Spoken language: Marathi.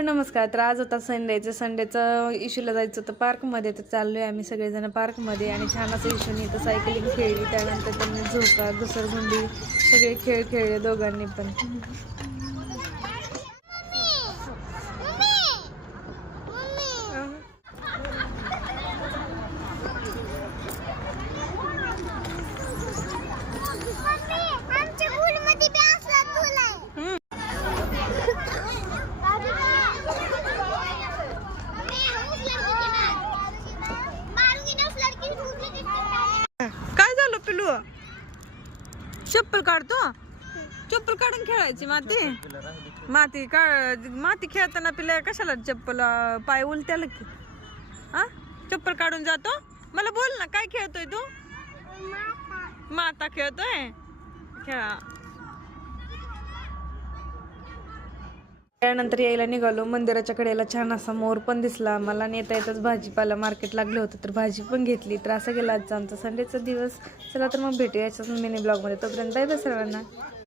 हॅलो नमस्कार. तर आज होता संडेचं इशूला जायचं होतं पार्कमध्ये. तर चाललोय आम्ही सगळेजण पार्कमध्ये आणि छान असं इशूने इथं सायकलिंग खेळली. त्यानंतर त्यांनी झोका घसरगुंडी सगळे खेळ खेळले दोघांनी पण. काय झालं पिलू? चप्पल काढतो. चप्पल काढून खेळायची माती खेळताना पिल्या कशाला चप्पल पाय उलट्याला की? हा चप्पल काढून जातो. मला बोल ना, काय खेळतोय तू? माता खेळतोय. खेळा. त्यानंतर यायला निघालो. मंदिराच्या कडेला छान असा मोर पण दिसला आम्हाला आणि येता येतच भाजीपाला मार्केट लागलं होतं तर भाजी पण घेतली. तर असं गेला आजचा आमचा संडेचा दिवस. चला तर मग भेटूया याच्याच मिनी ब्लॉगमध्ये. तोपर्यंत बाय बाय सर्वांना.